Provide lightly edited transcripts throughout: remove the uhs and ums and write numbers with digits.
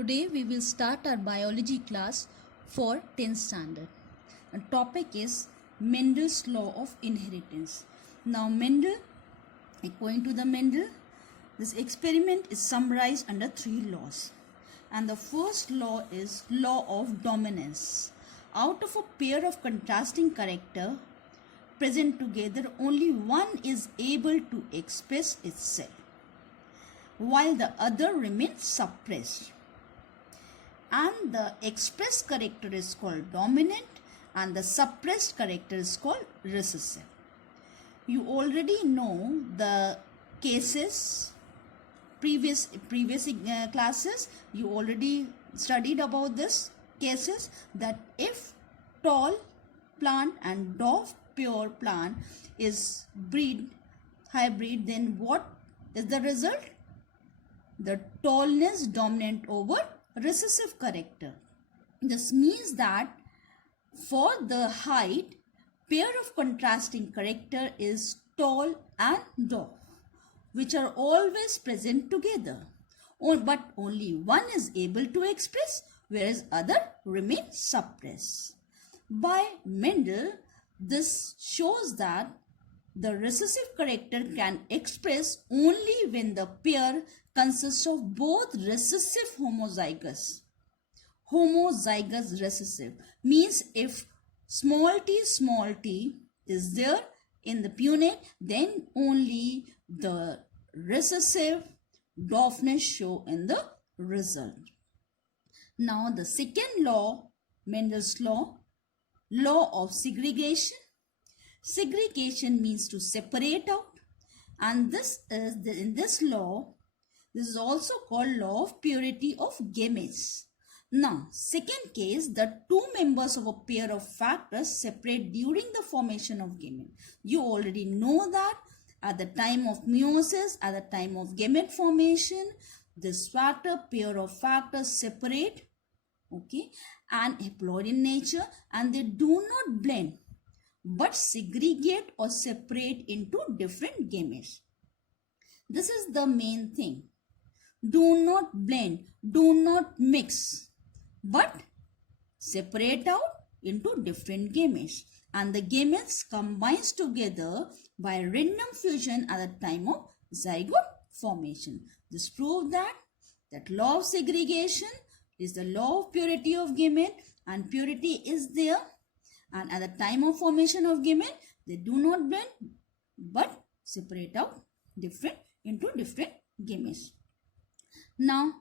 Today we will start our biology class for 10th standard. The topic is Mendel's law of inheritance. Now according to the Mendel, this experiment is summarized under 3 laws. And the first law is law of dominance. Out of a pair of contrasting character present together, only one is able to express itself, while the other remains suppressed. And the expressed character is called dominant and the suppressed character is called recessive. You already know the cases, previous classes, you already studied about this cases, that if tall plant and dwarf pure plant is hybrid, then what is the result? The tallness dominant over recessive character. This means that for the height, pair of contrasting character is tall and dwarf, which are always present together, but only one is able to express, whereas other remains suppressed. By Mendel, this shows that the recessive character can express only when the pair consists of both recessive homozygous recessive, means if small t is there in the punate, then only the recessive dwarfness show in the result. Now the second law, Mendel's law of segregation. Segregation means to separate out, and in this law, this is also called law of purity of gametes. Now, second case, the two members of a pair of factors separate during the formation of gamete. You already know that at the time of meiosis, at the time of gamete formation, this pair of factors separate, okay, and haploid in nature, and they do not blend but segregate or separate into different gametes. This is the main thing. Do not blend, do not mix, but separate out into different gametes. And the gametes combines together by random fusion at the time of zygote formation. This proves that law of segregation is the law of purity of gamete, and purity is there. And at the time of formation of gamete, they do not blend but separate out into different gametes. Now,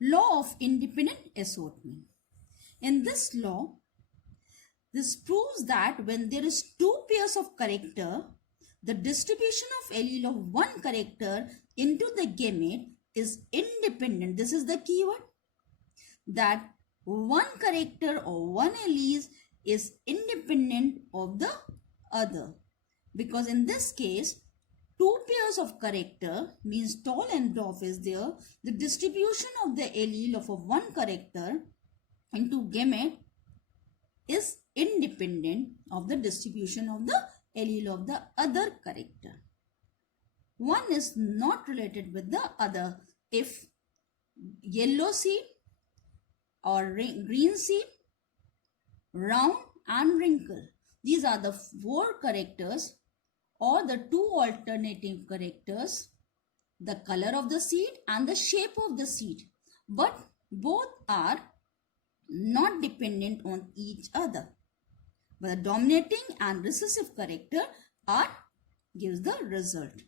law of independent assortment. In this law, this proves that when there is two pairs of character, the distribution of allele of one character into the gamete is independent. This is the keyword, that one character or one allele is independent of the other, because in this case two pairs of character means tall and dwarf is there. The distribution of the allele of one character into gamete is independent of the distribution of the allele of the other character. One is not related with the other. If yellow seed or green seed, round and wrinkle, these are the 4 characters or the 2 alternative characters, the color of the seed and the shape of the seed, but both are not dependent on each other, but the dominating and recessive character gives the result.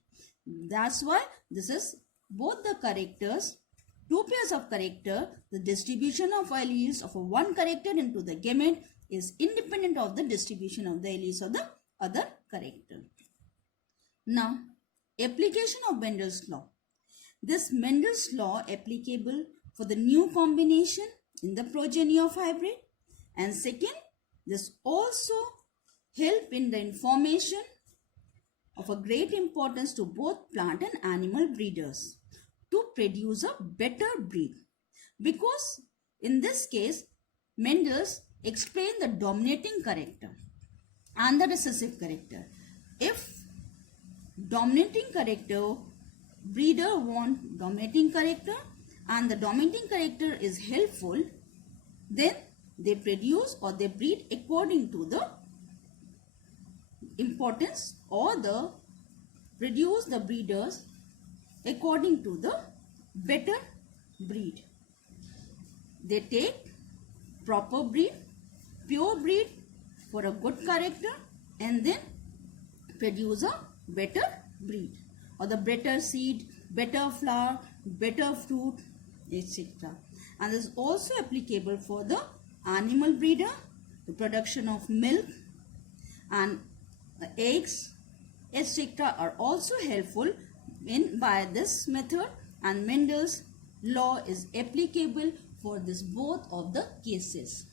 That's why this is both the characters, 2 pairs of character, the distribution of alleles of one character into the gamete is independent of the distribution of the alleles of the other character. Now, application of Mendel's law. This Mendel's law applicable for the new combination in the progeny of hybrid, and second, this also help in the information of a great importance to both plant and animal breeders to produce a better breed, because in this case Mendel's explain the dominating character and the recessive character. If dominating character, breeder want dominating character, and the dominating character is helpful, then they produce or they breed according to the importance, or the produce the breeders according to the better breed. They take proper breed, pure breed for a good character, and then produce a better breed, or the better seed, better flower, better fruit, etc. And this is also applicable for the animal breeder. The production of milk and eggs, etc. are also helpful in by this method, and Mendel's law is applicable for this both of the cases.